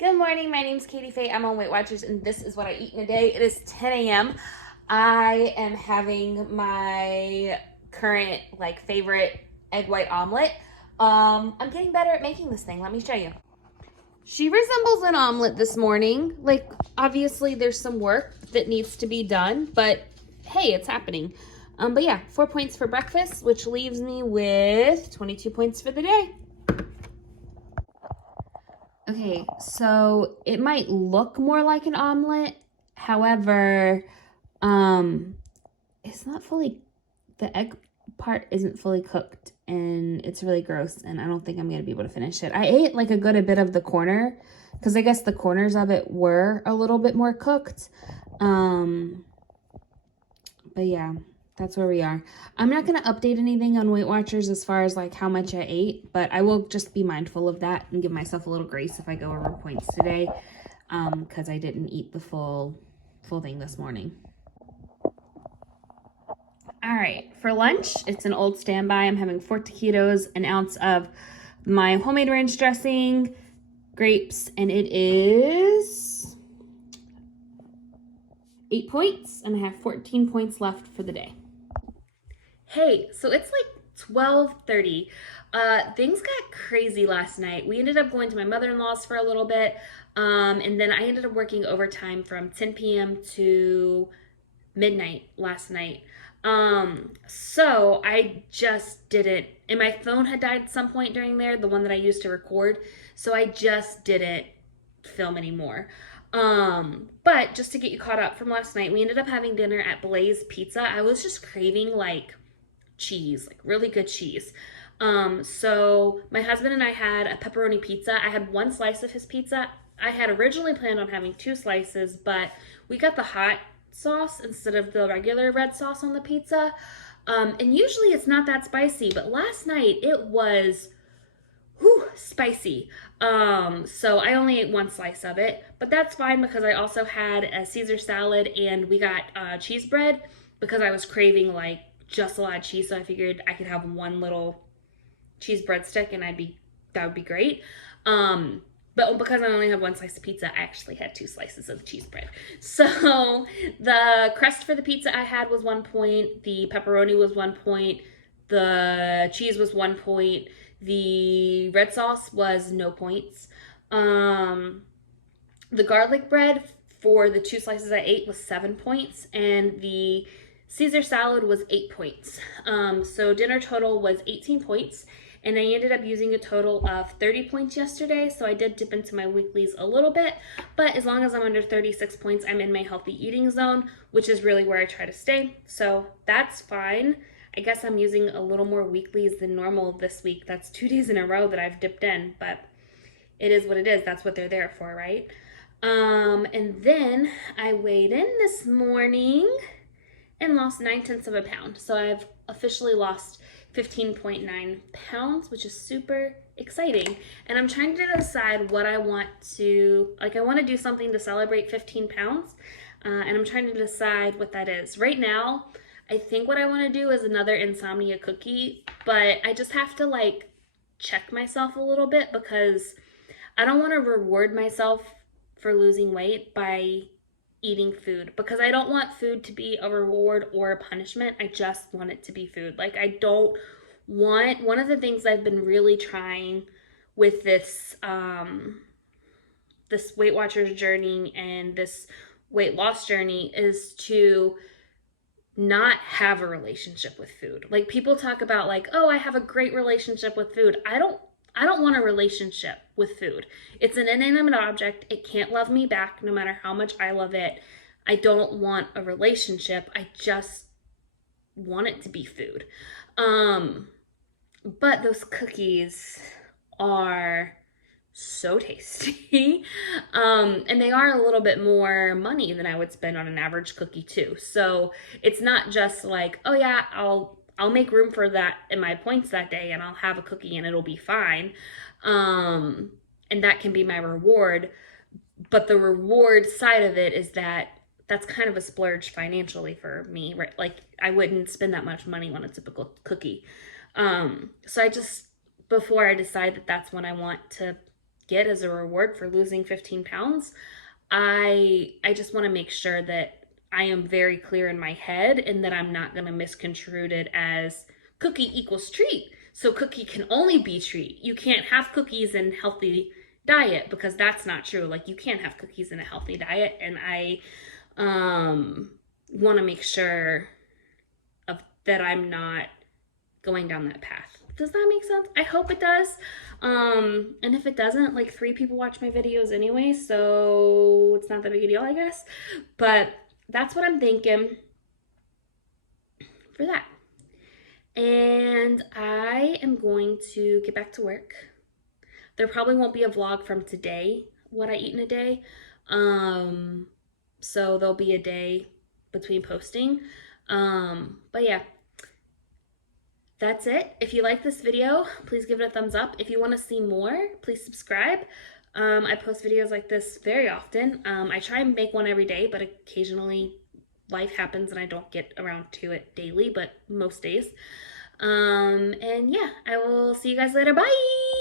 Good morning. My name's Katie Faye. I'm on Weight Watchers, and this is what I eat in a day. It is 10 a.m. I am having my current favorite egg white omelet. I'm getting better at making this thing. Let me show you. She resembles an omelet this morning. Obviously there's some work that needs to be done, but hey, it's happening. But yeah, 4 points for breakfast, which leaves me with 22 points for the day. Okay, so it might look more like an omelet. However, it's not fully, the egg part isn't fully cooked and it's really gross and I don't think I'm going to be able to finish it. I ate a good bit of the corner because I guess the corners of it were a little bit more cooked. But yeah, that's where we are. I'm not going to update anything on Weight Watchers as far as how much I ate, but I will just be mindful of that and give myself a little grace if I go over points today, because I didn't eat the full thing this morning. All right, for lunch, it's an old standby. I'm having 4 taquitos, an ounce of my homemade ranch dressing, grapes, and it is 8 points, and I have 14 points left for the day. Hey, so it's 12:30. Things got crazy last night. We ended up going to my mother-in-law's for a little bit, and then I ended up working overtime from 10 p.m. to midnight last night. So I just didn't, and my phone had died at some point during there, the one that I used to record, so I just didn't film anymore. But just to get you caught up from last night, we ended up having dinner at Blaze Pizza. I was just craving cheese, really good cheese. So my husband and I had a pepperoni pizza. I had 1 slice of his pizza. I had originally planned on having 2 slices, but we got the hot sauce instead of the regular red sauce on the pizza. And usually it's not that spicy, but last night it was spicy. So I only ate 1 slice of it, but that's fine because I also had a Caesar salad and we got cheese bread because I was craving just a lot of cheese, so I figured I could have 1 little cheese breadstick and that would be great. But because I only have 1 slice of pizza, I actually had 2 slices of cheese bread. So the crust for the pizza I had was 1 point, the pepperoni was 1 point, the cheese was 1 point, the red sauce was no points. The garlic bread for the 2 slices I ate was 7 points, and the Caesar salad was 8 points. So dinner total was 18 points, and I ended up using a total of 30 points yesterday, so I did dip into my weeklies a little bit, but as long as I'm under 36 points, I'm in my healthy eating zone, which is really where I try to stay, so that's fine. I guess I'm using a little more weeklies than normal this week. That's 2 days in a row that I've dipped in, but it is what it is. That's what they're there for, right? And then I weighed in this morning and lost 9/10 of a pound. So I've officially lost 15.9 pounds, which is super exciting. And I'm trying to decide what I want to, I want to do something to celebrate 15 pounds. And I'm trying to decide what that is. Right now, I think what I want to do is another insomnia cookie, but I just have to check myself a little bit because I don't want to reward myself for losing weight by eating food, because I don't want food to be a reward or a punishment. I just want it to be food. I don't want, one of the things I've been really trying with this this Weight Watchers journey and this weight loss journey is to not have a relationship with food. People talk about oh, I have a great relationship with food. I don't want a relationship with food. It's an inanimate object. It can't love me back no matter how much I love it. I don't want a relationship. I just want it to be food. But those cookies are so tasty. And they are a little bit more money than I would spend on an average cookie too. So it's not just oh yeah, I'll make room for that in my points that day and I'll have a cookie and it'll be fine. And that can be my reward. But the reward side of it is that that's kind of a splurge financially for me, right? I wouldn't spend that much money on a typical cookie. So I just, before I decide that that's what I want to get as a reward for losing 15 pounds. I just want to make sure that I am very clear in my head and that I'm not going to misconstrue it as cookie equals treat. So cookie can only be treat. You can't have cookies in healthy diet, because that's not true. Like, you can't have cookies in a healthy diet, and I want to make sure that I'm not going down that path. Does that make sense? I hope it does. And if it doesn't, like, 3 people watch my videos anyway, so it's not that big a deal, I guess. But that's what I'm thinking for that. And I am going to get back to work. There probably won't be a vlog from today, what I eat in a day. So there'll be a day between posting. But yeah, that's it. If you like this video, please give it a thumbs up. If you want to see more, please subscribe. I post videos like this very often. I try and make one every day, but occasionally life happens and I don't get around to it daily, but most days. And yeah, I will see you guys later. Bye!